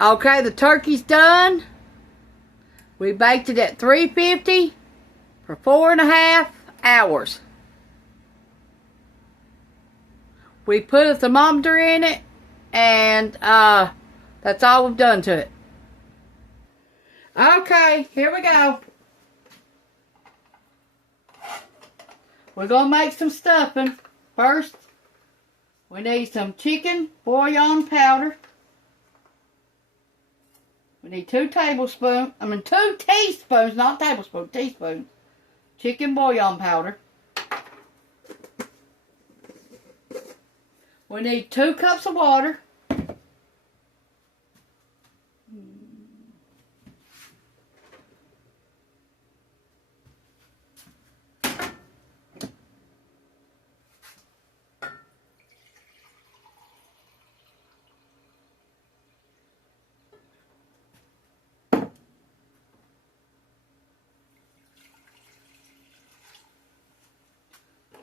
Okay, the turkey's done. We baked it at 350 for 4.5 hours. We put a thermometer in it, and that's all we've done to it. Okay, here we go. We're going to make some stuffing. First, we need some chicken bouillon powder. We need 2 teaspoons, not tablespoons, teaspoons. Chicken bouillon powder. We need 2 cups of water.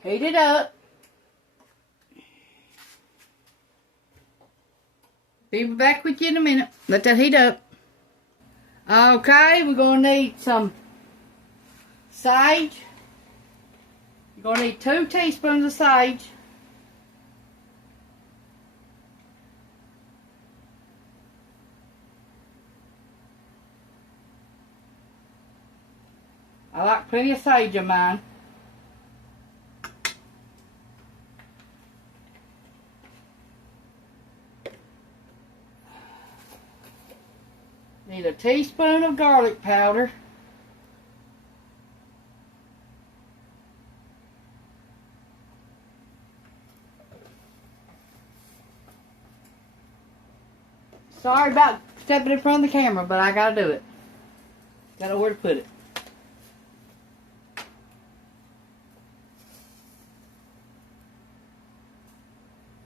Heat it up. Be back with you in a minute. Let that heat up. Okay, we're going to need some sage. You're going to need 2 teaspoons of sage. I like plenty of sage in mine. Need a teaspoon of garlic powder. Sorry about stepping in front of the camera, but I gotta do it. Gotta know where to put it.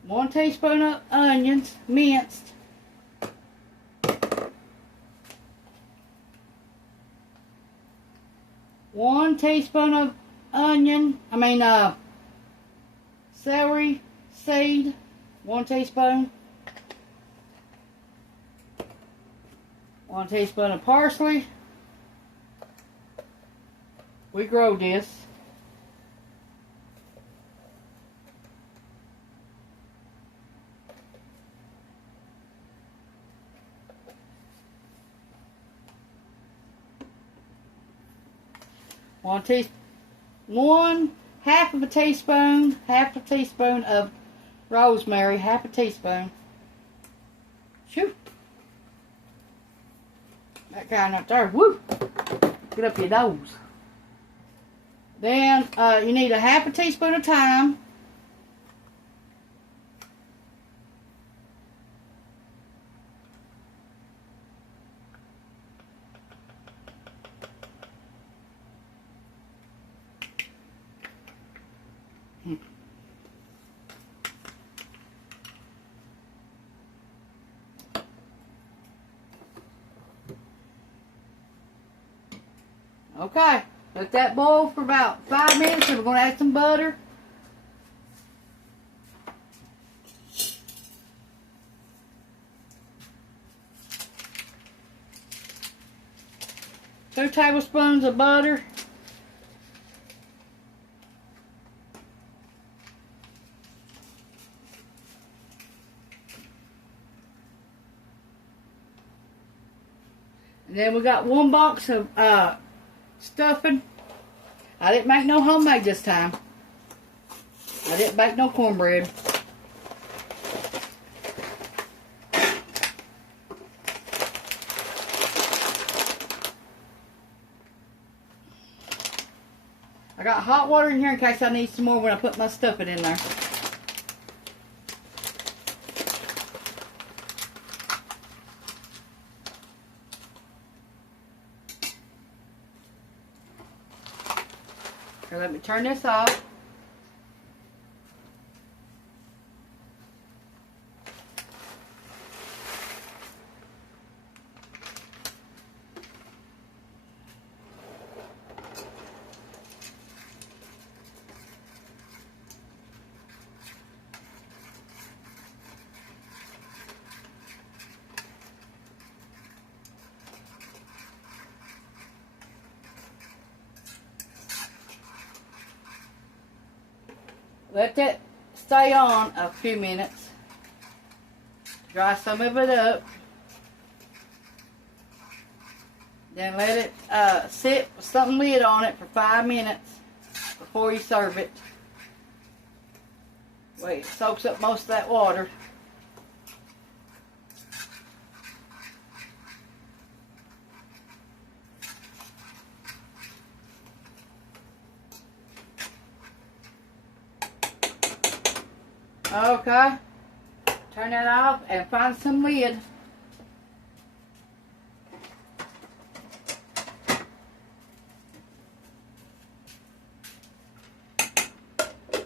One teaspoon of onions, minced. 1 teaspoon of celery seed, 1 teaspoon. 1 teaspoon of parsley. We grow this. Half a teaspoon of rosemary, half a teaspoon. Shoot. That kind up there, woo! Get up your nose. Then you need a half a teaspoon of thyme. Okay, let that boil for about 5 minutes, and we're going to add some butter. Two tablespoons of butter. And then we got 1 box of stuffing. I didn't make no homemade this time. I didn't bake no cornbread. I got hot water in here in case I need some more when I put my stuffing in there. Here, let me turn this off. Let that stay on a few minutes. Dry some of it up. Then let it sit with some lid on it for 5 minutes before you serve it. Wait, it soaks up most of that water. Okay. Turn that off and find some lid.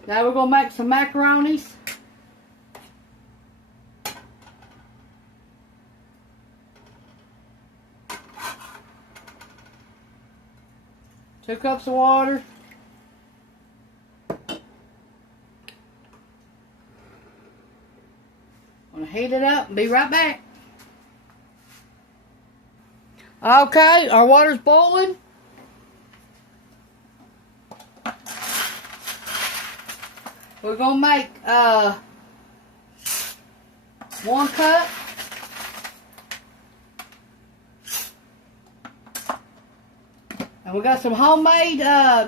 Now we're going to make some macaronis. Two cups of water. I'm going to heat it up and be right back. Okay, our water's boiling. We're going to make 1 cup. And we got some homemade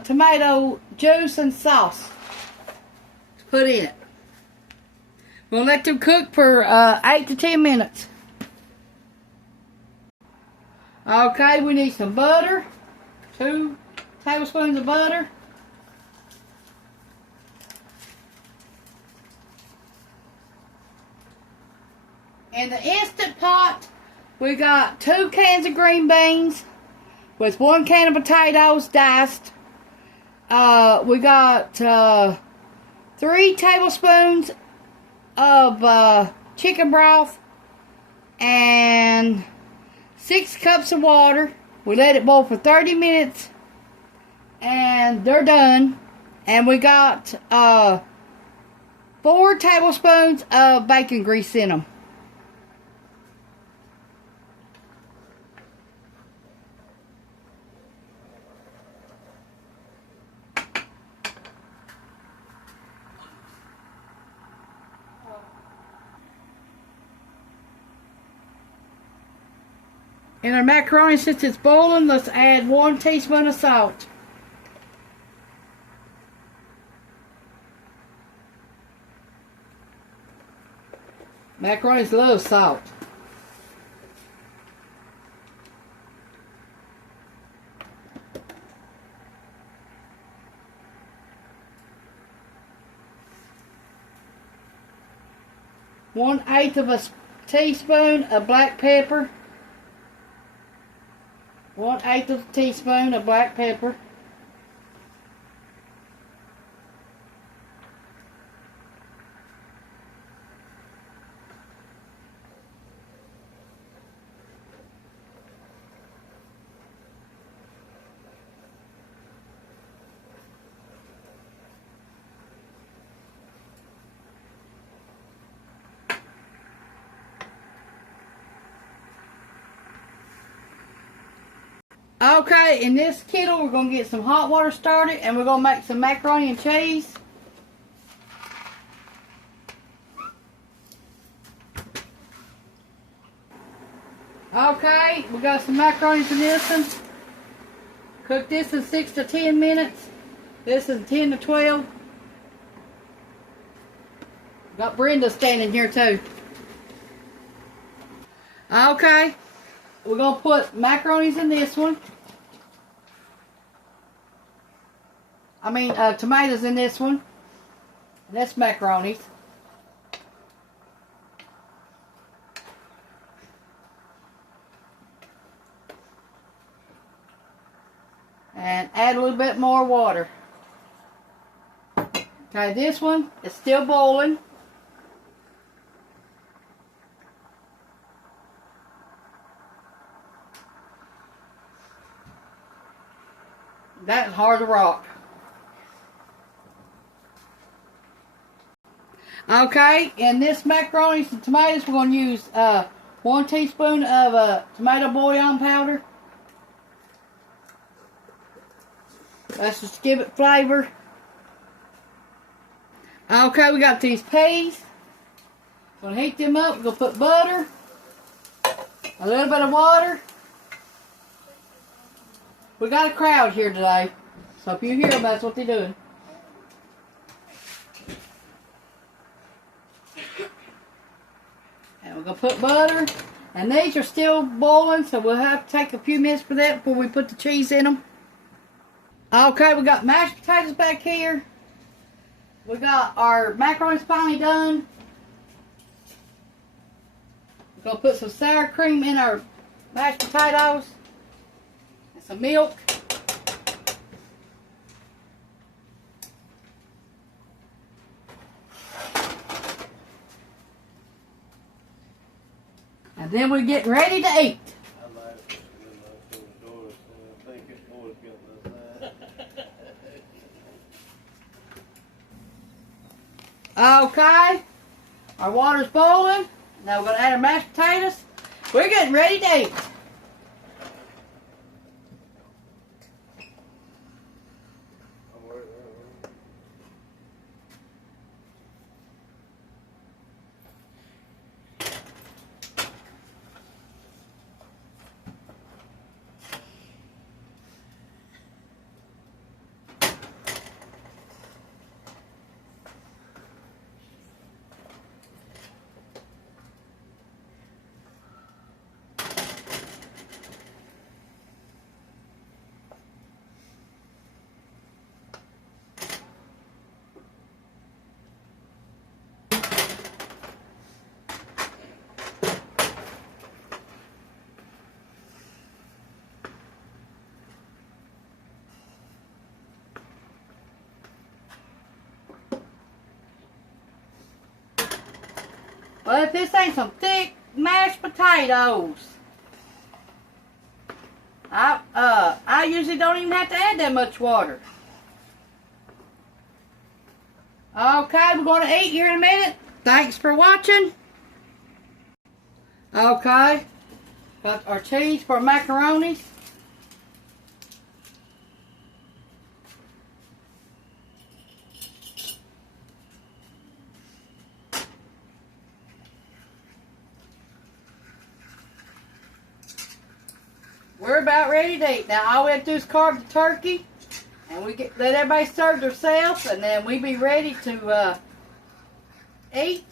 tomato juice and sauce to put in it. We're going to let them cook for 8 to 10 minutes. Okay, we need some butter. 2 tablespoons of butter. In the Instant Pot, we got 2 cans of green beans with 1 can of potatoes diced. We got 3 tablespoons of chicken broth and 6 cups of water. We let it boil for 30 minutes and they're done. And we got 4 tablespoons of bacon grease in them. In our macaroni, since it's boiling, let's add 1 teaspoon of salt. Macaronis love salt. One-eighth of a teaspoon of black pepper. 1/8 of a teaspoon of black pepper. Okay, in this kettle we're going to get some hot water started and we're going to make some macaroni and cheese. Okay, we got some macaronis in this one. Cook this in 6 to 10 minutes. This is 10 to 12. Got Brenda standing here too. Okay, we're going to put macaronis in this one. Tomatoes in this one. That's macaronis. And add a little bit more water. Okay, this one is still boiling. That's hard to rock. Okay, in this macaronis and tomatoes, we're going to use 1 teaspoon of tomato bouillon powder. Let's just give it flavor. Okay, we got these peas. Gonna heat them up. We're gonna put butter, a little bit of water. We got a crowd here today, so if you hear them, that's what they're doing. And we're gonna put butter. And these are still boiling, so we'll have to take a few minutes for that before we put the cheese in them. Okay, we got mashed potatoes back here. We got our macaroni finally done. We're going to put some sour cream in our mashed potatoes. And some milk. And then we're getting ready to eat. Okay, our water's boiling. Now we're going to add our mashed potatoes. We're getting ready to eat. Well, if this ain't some thick mashed potatoes, I usually don't even have to add that much water. Okay, we're going to eat here in a minute. Thanks for watching. Okay, got our cheese for macaronis. We're about ready to eat. Now all we have to do is carve the turkey, and let everybody serve themselves, and then we be ready to eat.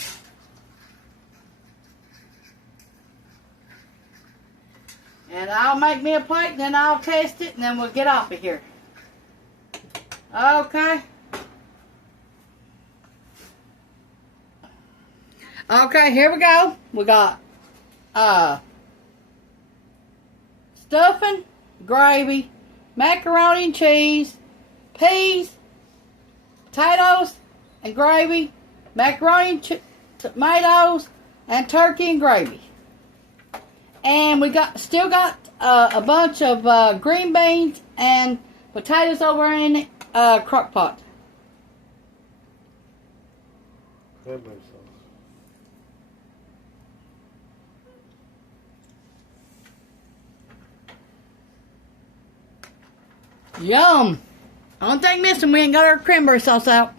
And I'll make me a plate, and then I'll test it, and then we'll get off of here. Okay. Okay, here we go. We got stuffing, gravy, macaroni and cheese, peas, potatoes and gravy, macaroni and tomatoes, and turkey and gravy. And we still got a bunch of green beans and potatoes over in the crock pot. Yum! Only thing missing, we ain't got our cranberry sauce out.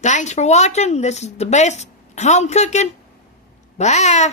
Thanks for watching. This is the best home cooking. Bye.